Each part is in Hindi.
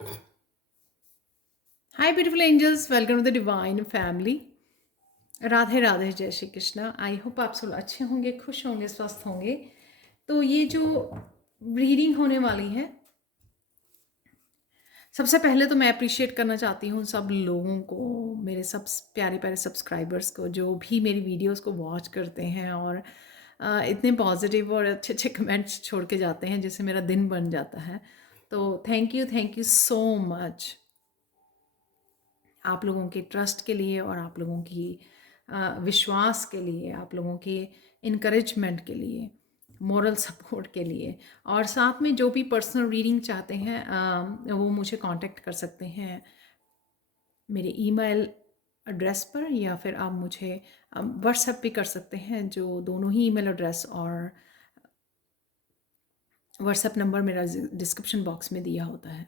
Hi beautiful angels, welcome to the divine family. Radhe Radhe, जय श्री कृष्णा। आई होप आप सब अच्छे होंगे, खुश होंगे, स्वस्थ होंगे। तो ये जो रीडिंग होने वाली है, सबसे पहले तो मैं अप्रिशिएट करना चाहती हूँ सब लोगों को, मेरे सब प्यारे प्यारे सब्सक्राइबर्स को, जो भी मेरी वीडियोस को वॉच करते हैं और इतने पॉजिटिव और अच्छे अच्छे कमेंट्स छोड़ के जाते हैं, जिससे मेरा दिन बन जाता है। तो थैंक यू सो मच आप लोगों के ट्रस्ट के लिए और आप लोगों की विश्वास के लिए, आप लोगों के इनकरेजमेंट के लिए, मोरल सपोर्ट के लिए। और साथ में जो भी पर्सनल रीडिंग चाहते हैं वो मुझे कांटेक्ट कर सकते हैं मेरे ईमेल एड्रेस पर, या फिर आप मुझे व्हाट्सएप भी कर सकते हैं, जो दोनों ही ईमेल एड्रेस और व्हाट्सएप नंबर मेरा डिस्क्रिप्शन बॉक्स में दिया होता है।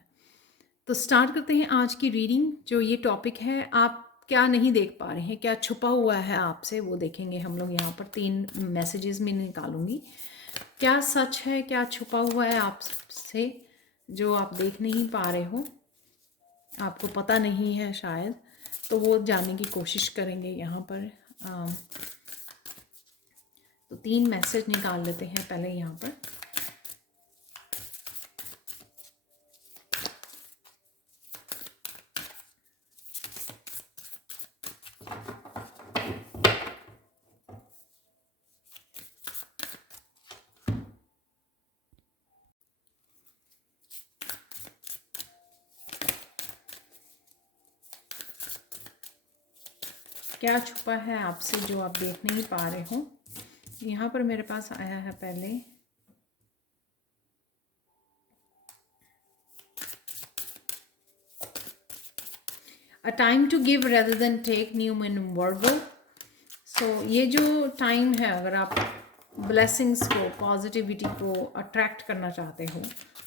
तो स्टार्ट करते हैं आज की रीडिंग। जो ये टॉपिक है, आप क्या नहीं देख पा रहे हैं, क्या छुपा हुआ है आपसे, वो देखेंगे हम लोग। यहाँ पर 3 मैसेजेस में निकालूंगी। क्या सच है, क्या छुपा हुआ है आपसे जो आप देख नहीं पा रहे हो, आपको पता नहीं है शायद, तो वो जानने की कोशिश करेंगे यहाँ पर। तो 3 मैसेज निकाल लेते हैं पहले यहाँ पर। क्या छुपा है आपसे जो आप देख नहीं पा रहे हो। यहाँ पर मेरे पास आया है पहले a time to give rather than take, new in verbal. So ये जो टाइम है, अगर आप ब्लेसिंग्स को, पॉजिटिविटी को अट्रैक्ट करना चाहते हो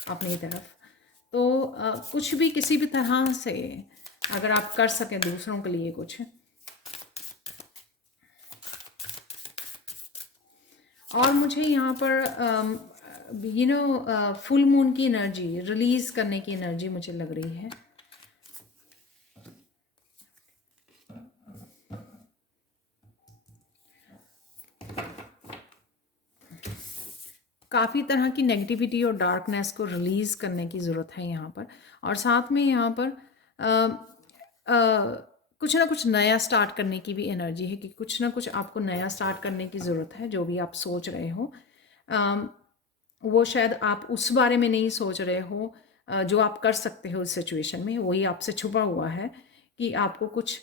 अपनी तरफ, तो कुछ भी किसी भी तरह से अगर आप कर सकें दूसरों के लिए कुछ, और मुझे यहाँ पर फुल मून की एनर्जी, रिलीज करने की एनर्जी मुझे लग रही है। काफ़ी तरह की नेगेटिविटी और डार्कनेस को रिलीज़ करने की ज़रूरत है यहाँ पर। और साथ में यहाँ पर कुछ ना कुछ नया स्टार्ट करने की भी एनर्जी है, कि कुछ ना कुछ आपको नया स्टार्ट करने की ज़रूरत है। जो भी आप सोच रहे हो, वो शायद आप उस बारे में नहीं सोच रहे हो जो आप कर सकते हो इस सिचुएशन में, वही आपसे छुपा हुआ है। कि आपको कुछ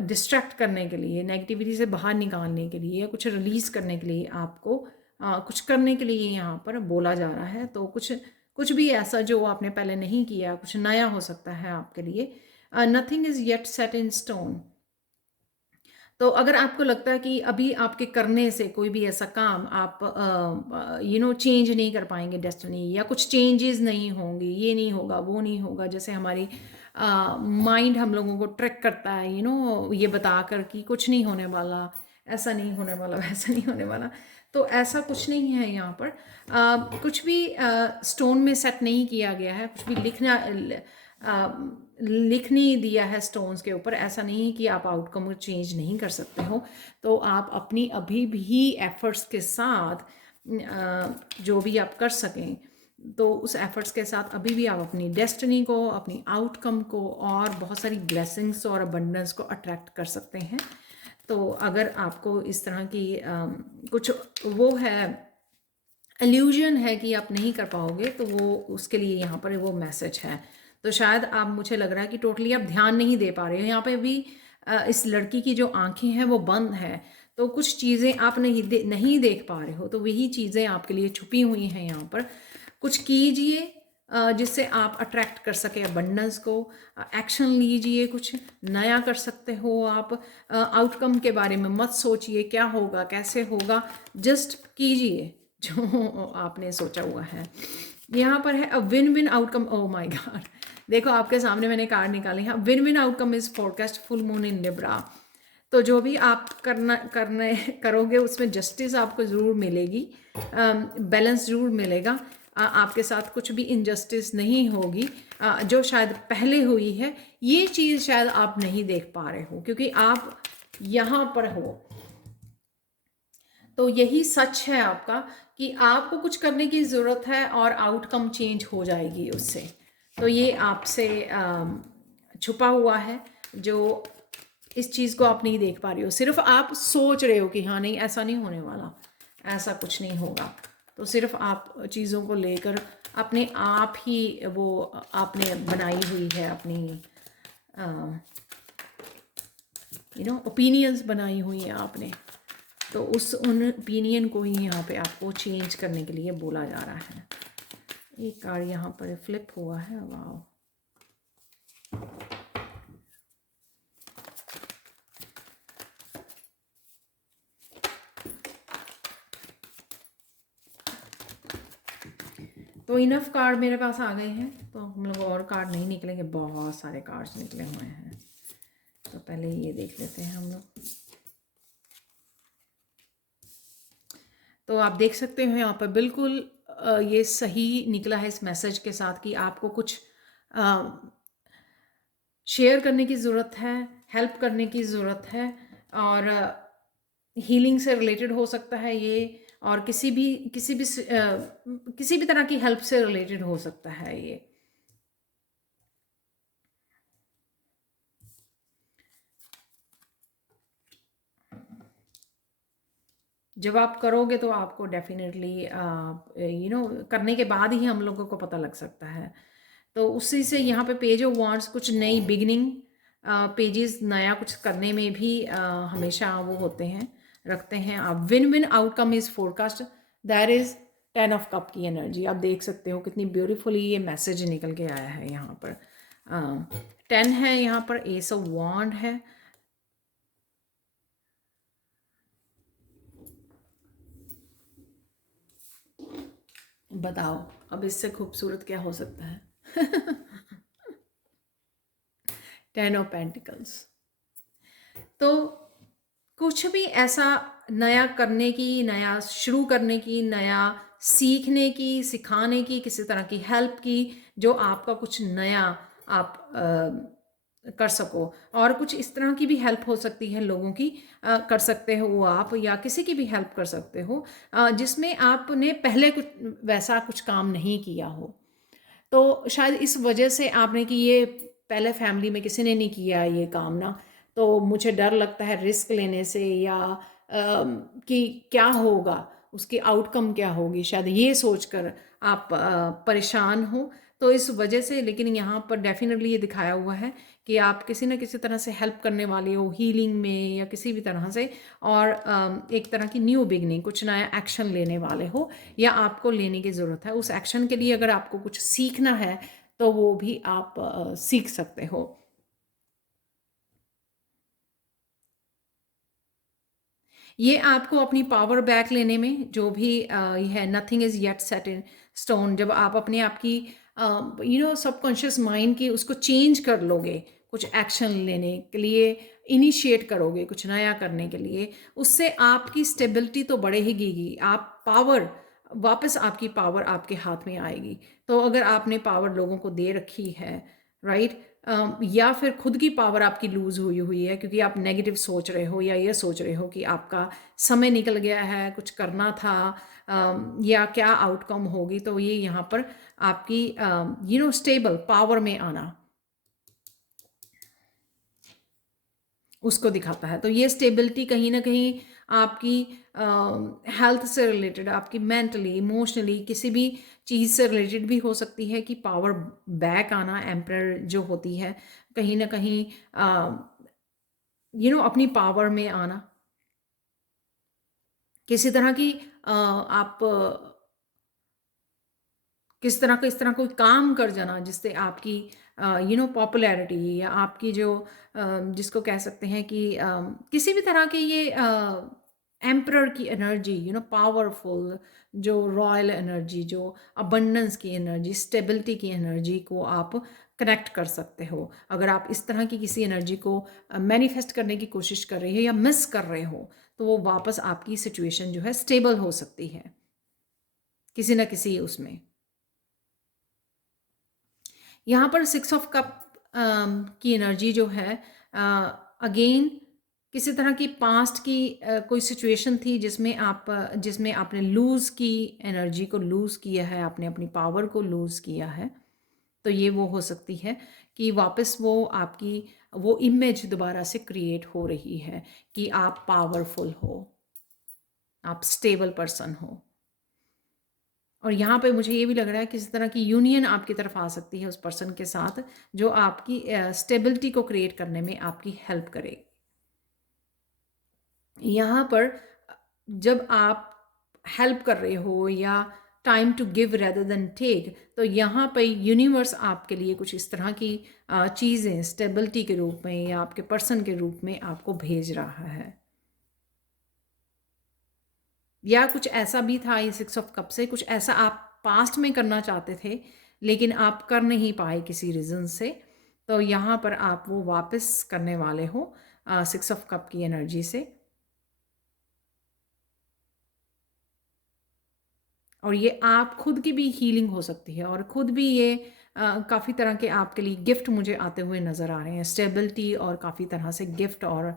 डिस्ट्रैक्ट करने के लिए, नेगेटिविटी से बाहर निकालने के लिए, या कुछ रिलीज़ करने के लिए आपको कुछ करने के लिए यहाँ पर बोला जा रहा है। तो कुछ कुछ भी ऐसा जो आपने पहले नहीं किया, कुछ नया हो सकता है आपके लिए। Nothing is yet set in stone. तो अगर आपको लगता है कि अभी आपके करने से कोई भी ऐसा काम आप चेंज नहीं कर पाएंगे डेस्टिनी, या कुछ चेंजेस नहीं होंगे, ये नहीं होगा, वो नहीं होगा, जैसे हमारी माइंड हम लोगों को ट्रैक करता है, ये बता कर कि कुछ नहीं होने वाला, ऐसा नहीं होने वाला, वैसा नहीं होने वाला। तो ऐसा कुछ नहीं है यहाँ पर। कुछ भी स्टोन में सेट नहीं किया गया है, कुछ भी लिख नहीं दिया है स्टोन्स के ऊपर। ऐसा नहीं है कि आप आउटकम को चेंज नहीं कर सकते हो। तो आप अपनी अभी भी एफर्ट्स के साथ जो भी आप कर सकें, तो उस एफर्ट्स के साथ अभी भी आप अपनी डेस्टिनी को, अपनी आउटकम को, और बहुत सारी ब्लेसिंग्स और अबंडेंस को अट्रैक्ट कर सकते हैं। तो अगर आपको इस तरह की कुछ वो है, इल्यूजन है कि आप नहीं कर पाओगे, तो वो उसके लिए यहाँ पर वो मैसेज है। तो शायद आप, मुझे लग रहा है कि टोटली आप ध्यान नहीं दे पा रहे हो। यहाँ पे भी इस लड़की की जो आंखें हैं वो बंद है, तो कुछ चीज़ें आप नहीं देख पा रहे हो। तो वही चीज़ें आपके लिए छुपी हुई हैं यहाँ पर। कुछ कीजिए जिससे आप अट्रैक्ट कर सके अबंडेंस को। एक्शन लीजिए, कुछ नया कर सकते हो आप। आउटकम के बारे में मत सोचिए क्या होगा, कैसे होगा, जस्ट कीजिए जो आपने सोचा हुआ है। यहाँ पर है a win win outcome. Oh my God, देखो आपके सामने मैंने कार्ड निकाले हैं। Win win outcome is forecast, full moon in Libra. तो जो भी आप करोगे उसमें जस्टिस आपको ज़रूर मिलेगी, बैलेंस ज़रूर मिलेगा। आपके साथ कुछ भी इनजस्टिस नहीं होगी जो शायद पहले हुई है। ये चीज़ शायद आप नहीं देख पा रहे हो क्योंकि आप यहाँ पर हो। तो यही सच है आपका कि आपको कुछ करने की ज़रूरत है और आउटकम चेंज हो जाएगी उससे। तो ये आपसे छुपा हुआ है जो इस चीज़ को आप नहीं देख पा रही हो। सिर्फ आप सोच रहे हो कि हाँ नहीं ऐसा नहीं होने वाला, ऐसा कुछ नहीं होगा। तो सिर्फ आप चीज़ों को लेकर अपने आप ही वो आपने बनाई हुई है अपनी ओपिनियंस बनाई हुई हैं आपने। तो उन ओपिनियन को ही यहाँ पे आपको चेंज करने के लिए बोला जा रहा है। एक कार्ड यहाँ पर फ्लिप हुआ है, वाह। तो इनफ कार्ड मेरे पास आ गए हैं, तो हम लोग और कार्ड नहीं निकलेंगे, बहुत सारे कार्ड्स निकले हुए हैं। तो पहले ये देख लेते हैं हम लोग। तो आप देख सकते हो यहाँ पर बिल्कुल ये सही निकला है इस मैसेज के साथ कि आपको कुछ शेयर करने की ज़रूरत है, हेल्प करने की ज़रूरत है, और हीलिंग से रिलेटेड हो सकता है ये, और किसी भी तरह की हेल्प से रिलेटेड हो सकता है ये। जब आप करोगे तो आपको डेफिनेटली करने के बाद ही हम लोगों को पता लग सकता है। तो उसी से यहाँ पे पेज ऑफ वांड्स कुछ नई बिगिनिंग, पेजेस नया कुछ करने में भी हमेशा वो होते हैं, रखते हैं आप। Win win outcome is forecast, that is 10 of cup की एनर्जी। आप देख सकते हो कितनी ब्यूटीफुली ये मैसेज निकल के आया है यहाँ पर। 10 है यहाँ पर, एस ऑफ वांड है, बताओ अब इससे खूबसूरत क्या हो सकता है। 10 ऑफ पेंटिकल्स। तो कुछ भी ऐसा नया करने की, नया शुरू करने की, नया सीखने की, सिखाने की, किसी तरह की हेल्प की, जो आपका कुछ नया आप कर सको। और कुछ इस तरह की भी हेल्प हो सकती है लोगों की, कर सकते हो वो आप, या किसी की भी हेल्प कर सकते हो जिसमें आपने पहले कुछ वैसा कुछ काम नहीं किया हो। तो शायद इस वजह से आपने कि ये पहले फैमिली में किसी ने नहीं किया ये काम ना, तो मुझे डर लगता है रिस्क लेने से, या कि क्या होगा, उसकी आउटकम क्या होगी, शायद ये सोचकर आप परेशान हो। तो इस वजह से, लेकिन यहाँ पर डेफिनेटली ये दिखाया हुआ है कि आप किसी न किसी तरह से हेल्प करने वाले हो हीलिंग में या किसी भी तरह से, और एक तरह की न्यू बिगनिंग, कुछ नया एक्शन लेने वाले हो, या आपको लेने की ज़रूरत है। उस एक्शन के लिए अगर आपको कुछ सीखना है तो वो भी आप सीख सकते हो। ये आपको अपनी पावर बैक लेने में जो भी ये है, nothing is yet set in stone. जब आप अपने आप की सबकॉन्शियस माइंड की उसको चेंज कर लोगे, कुछ एक्शन लेने के लिए इनिशिएट करोगे, कुछ नया करने के लिए, उससे आपकी स्टेबिलिटी तो बढ़ेगी। आप पावर, वापस आपकी पावर आपके हाथ में आएगी। तो अगर आपने पावर लोगों को दे रखी है, राइट, या फिर खुद की पावर आपकी लूज़ हुई हुई है क्योंकि आप नेगेटिव सोच रहे हो, या ये सोच रहे हो कि आपका समय निकल गया है, कुछ करना था, या क्या आउटकम होगी, तो ये यहाँ पर आपकी स्टेबल पावर में आना उसको दिखाता है। तो ये स्टेबिलिटी कहीं ना कहीं आपकी हेल्थ से रिलेटेड, आपकी मेंटली, इमोशनली, किसी भी चीज़ से रिलेटेड भी हो सकती है कि पावर बैक आना, एम्परर जो होती है, कहीं ना कहीं अपनी पावर में आना, किसी तरह की आप किस तरह का, इस तरह कोई काम कर जाना जिससे आपकी पॉपुलैरिटी, या आपकी जो जिसको कह सकते हैं कि किसी भी तरह की ये एम्परर की एनर्जी, पावरफुल, जो रॉयल एनर्जी, जो अबंडेंस की एनर्जी, स्टेबिलिटी की एनर्जी को आप कनेक्ट कर सकते हो। अगर आप इस तरह की किसी एनर्जी को मैनिफेस्ट करने की कोशिश कर रहे हो या मिस कर रहे हो, तो वो वापस आपकी सिचुएशन जो है स्टेबल हो सकती है किसी न किसी उसमें। यहाँ पर 6 ऑफ कप की एनर्जी जो है, अगेन किसी तरह की पास्ट की कोई सिचुएशन थी जिसमें आपने लूज़ की, एनर्जी को लूज़ किया है, आपने अपनी पावर को लूज़ किया है। तो ये वो हो सकती है कि वापस वो आपकी वो इमेज दोबारा से क्रिएट हो रही है कि आप पावरफुल हो, आप स्टेबल पर्सन हो। और यहाँ पे मुझे ये भी लग रहा है किसी तरह की यूनियन आपकी तरफ आ सकती है उस पर्सन के साथ, जो आपकी स्टेबिलिटी को क्रिएट करने में आपकी हेल्प करे। यहाँ पर जब आप हेल्प कर रहे हो या time to give rather than take, तो यहाँ पे यूनिवर्स आपके लिए कुछ इस तरह की चीज़ें स्टेबिलिटी के रूप में या आपके पर्सन के रूप में आपको भेज रहा है। या कुछ ऐसा भी था ये 6 ऑफ कप से, कुछ ऐसा आप पास्ट में करना चाहते थे लेकिन आप कर नहीं पाए किसी रीज़न से, तो यहाँ पर आप वो वापस करने वाले हो 6 ऑफ कप की एनर्जी से। और ये आप खुद की भी हीलिंग हो सकती है और खुद भी ये काफ़ी तरह के आपके लिए गिफ्ट मुझे आते हुए नज़र आ रहे हैं, स्टेबिलिटी और काफ़ी तरह से गिफ्ट, और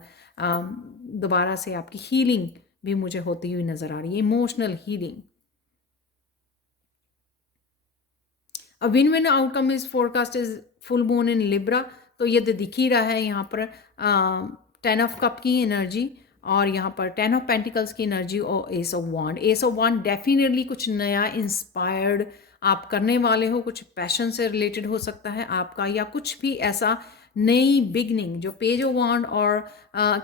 दोबारा से आपकी हीलिंग भी मुझे होती हुई नज़र आ रही है, emotional healing. A win win outcome is forecast is full moon in Libra, तो ये तो दिख ही रहा है यहाँ पर 10 ऑफ कप की एनर्जी और यहाँ पर 10 ऑफ पेंटिकल्स की एनर्जी और ace of wand. Ace of wand definitely कुछ नया इंस्पायर्ड आप करने वाले हो, कुछ पैशन से रिलेटेड हो सकता है आपका, या कुछ भी ऐसा नई बिगनिंग जो पेज ऑफ वांड और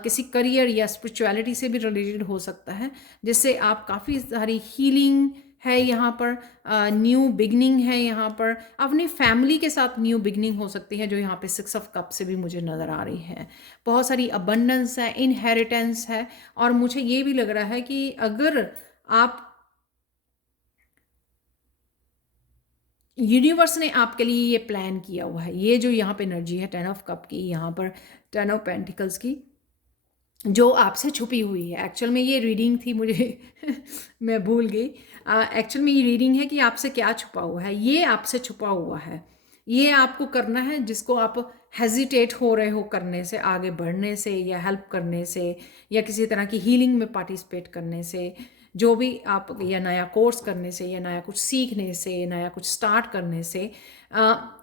किसी करियर या स्पिरिचुअलिटी से भी रिलेटेड हो सकता है, जिससे आप काफ़ी सारी हीलिंग है यहाँ पर, न्यू बिगनिंग है यहाँ पर, अपनी फैमिली के साथ न्यू बिगनिंग हो सकती है जो यहाँ पे 6 ऑफ कप से भी मुझे नज़र आ रही है। बहुत सारी अबंडेंस है, इनहेरिटेंस है, और मुझे ये भी लग रहा है कि अगर आप, यूनिवर्स ने आपके लिए ये प्लान किया हुआ है, ये जो यहाँ पे एनर्जी है 10 ऑफ कप की, यहाँ पर 10 ऑफ पेंटिकल्स की जो आपसे छुपी हुई है। एक्चुअल में ये रीडिंग थी, मुझे मैं भूल गई। एक्चुअल में ये रीडिंग है कि आपसे क्या छुपा हुआ है, ये आपसे छुपा हुआ है, ये आपको करना है, जिसको आप हेजिटेट हो रहे हो करने से, आगे बढ़ने से या हेल्प करने से या किसी तरह की हीलिंग में पार्टिसिपेट करने से, जो भी आप, या नया कोर्स करने से या नया कुछ सीखने से, नया कुछ स्टार्ट करने से।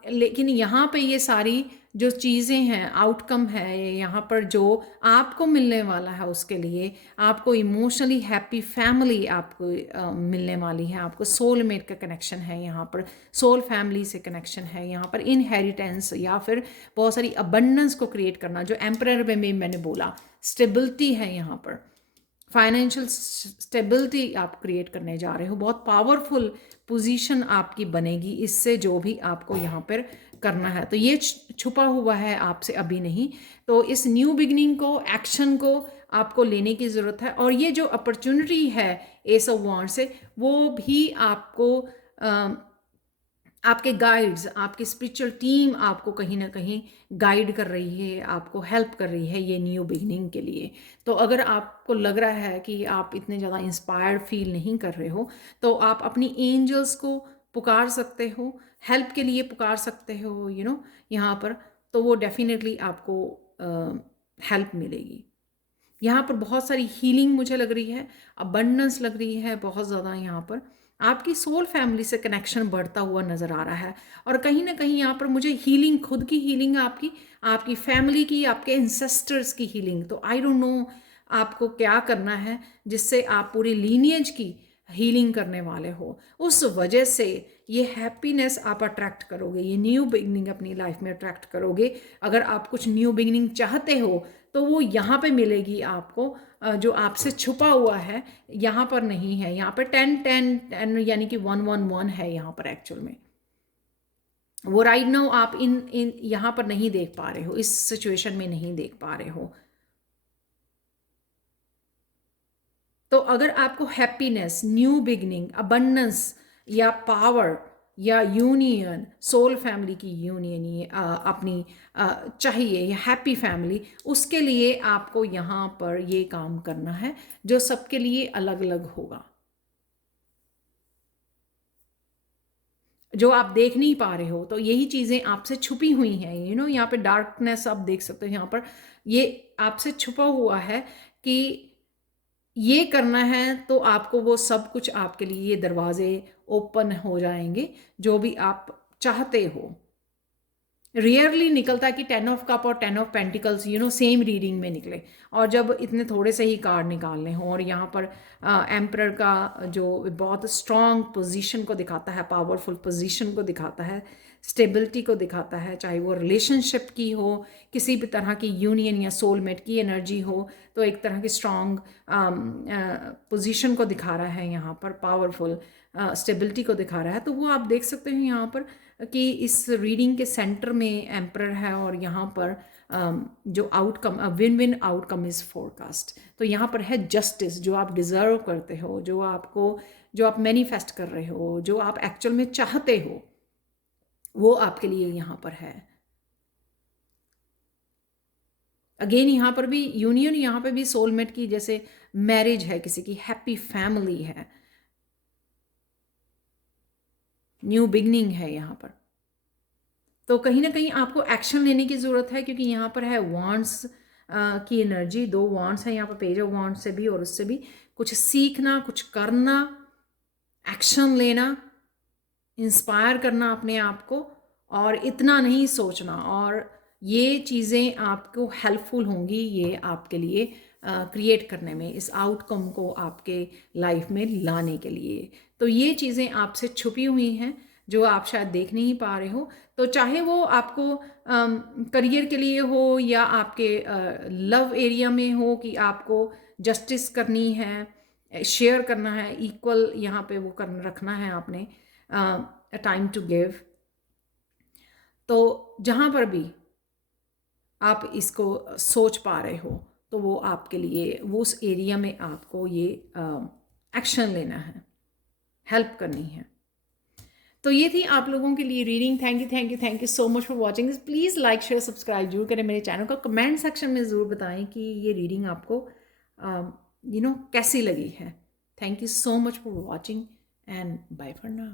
लेकिन यहाँ पे ये सारी जो चीज़ें हैं, आउटकम है यहाँ पर जो आपको मिलने वाला है, उसके लिए आपको इमोशनली हैप्पी फैमिली आपको मिलने वाली है, आपको सोलमेट का कनेक्शन है यहाँ पर, सोल फैमिली से कनेक्शन है यहाँ पर, इनहेरिटेंस या फिर बहुत सारी अबंडेंस को क्रिएट करना, जो एम्परर में मैंने बोला स्टेबिलिटी है यहाँ पर, फाइनेंशियल स्टेबिलिटी आप क्रिएट करने जा रहे हो, बहुत पावरफुल पोजीशन आपकी बनेगी इससे, जो भी आपको यहाँ पर करना है। तो ये छुपा हुआ है आपसे अभी नहीं, तो इस न्यू बिगनिंग को, एक्शन को आपको लेने की ज़रूरत है। और ये जो अपॉर्चुनिटी है एस ऑफ वांड से, वो भी आपको आपके गाइड्स, आपकी स्पिरिचुअल टीम आपको कहीं ना कहीं गाइड कर रही है, आपको हेल्प कर रही है ये न्यू बिगनिंग के लिए। तो अगर आपको लग रहा है कि आप इतने ज़्यादा इंस्पायर्ड फील नहीं कर रहे हो, तो आप अपनी एंजल्स को पुकार सकते हो, हेल्प के लिए पुकार सकते हो, यहाँ पर, तो वो डेफिनेटली आपको हेल्प मिलेगी। यहाँ पर बहुत सारी हीलिंग मुझे लग रही है, अबंडेंस लग रही है बहुत ज़्यादा, यहाँ पर आपकी सोल फैमिली से कनेक्शन बढ़ता हुआ नज़र आ रहा है। और कहीं ना कहीं यहाँ पर मुझे हीलिंग, खुद की हीलिंग, आपकी आपकी फैमिली की, आपके इंसेस्टर्स की हीलिंग, तो आई डोंट नो आपको क्या करना है जिससे आप पूरी लीनियज की हीलिंग करने वाले हो। उस वजह से ये हैप्पीनेस आप अट्रैक्ट करोगे, ये न्यू बिगनिंग अपनी लाइफ में अट्रैक्ट करोगे। अगर आप कुछ न्यू बिगनिंग चाहते हो तो वो यहाँ पे मिलेगी आपको, जो आपसे छुपा हुआ है यहाँ पर नहीं है। यहाँ पर 10-10-10 यानी कि 1-1-1 है यहाँ पर एक्चुअल में। वो राइट नाउ आप इन यहाँ पर नहीं देख पा रहे हो, इस सिचुएशन में नहीं देख पा रहे हो। तो अगर आपको हैप्पीनेस, न्यू बिगनिंग, अबंडेंस या पावर या यूनियन, सोल फैमिली की यूनियन ये अपनी चाहिए, या हैप्पी फैमिली, उसके लिए आपको यहाँ पर ये काम करना है जो सबके लिए अलग अलग होगा। जो आप देख नहीं पा रहे हो, तो यही चीज़ें आपसे छुपी हुई हैं। यहाँ पे डार्कनेस आप देख सकते हो, यहाँ पर ये आपसे छुपा हुआ है कि ये करना है तो आपको वो सब कुछ, आपके लिए ये दरवाजे ओपन हो जाएंगे जो भी आप चाहते हो। रेयरली निकलता है कि 10 ऑफ कप और 10 ऑफ पेंटिकल्स सेम रीडिंग में निकले, और जब इतने थोड़े से ही कार्ड निकालने हों। और यहाँ पर एम्परर का जो बहुत स्ट्रॉन्ग पोजीशन को दिखाता है, पावरफुल पोजीशन को दिखाता है, स्टेबिलिटी को दिखाता है, चाहे वो रिलेशनशिप की हो, किसी भी तरह की यूनियन या सोलमेट की एनर्जी हो, तो एक तरह की स्ट्रॉन्ग पोजीशन को दिखा रहा है यहाँ पर, पावरफुल स्टेबिलिटी को दिखा रहा है। तो वो आप देख सकते हैं यहाँ पर कि इस रीडिंग के सेंटर में एम्परर है, और यहाँ पर जो outcome, win win outcome is forecast. तो यहाँ पर है जस्टिस, जो आप डिज़र्व करते हो, जो आप मैनिफेस्ट कर रहे हो, जो आप एक्चुअल में चाहते हो, वो आपके लिए यहाँ पर है। अगेन यहाँ पर भी यूनियन, यहाँ पे भी सोलमेट की जैसे मैरिज है, किसी की हैप्पी फैमिली है, न्यू बिगनिंग है यहाँ पर। तो कहीं ना कहीं आपको एक्शन लेने की ज़रूरत है, क्योंकि यहाँ पर है वांड्स की एनर्जी, 2 वांड्स हैं यहाँ पर, पेज ऑफ वांड्स से भी और उससे भी। कुछ सीखना, कुछ करना, एक्शन लेना, इंस्पायर करना अपने आप को, और इतना नहीं सोचना। और ये चीज़ें आपको हेल्पफुल होंगी, ये आपके लिए क्रिएट करने में, इस आउटकम को आपके लाइफ में लाने के लिए। तो ये चीज़ें आपसे छुपी हुई हैं जो आप शायद देख नहीं पा रहे हो। तो चाहे वो आपको करियर के लिए हो, या आपके लव एरिया में हो कि आपको जस्टिस करनी है, शेयर करना है, इक्वल यहाँ पे वो करना रखना है आपने, टाइम टू गिव। तो जहाँ पर भी आप इसको सोच पा रहे हो, तो वो आपके लिए, वो उस एरिया में आपको ये एक्शन लेना है, हेल्प करनी है। तो ये थी आप लोगों के लिए reading. Thank you so much for watching this. Please like share subscribe जरूर करें मेरे चैनल को। कमेंट सेक्शन में ज़रूर बताएं कि ये रीडिंग आपको कैसी लगी है। Thank you so much for watching, and bye for now.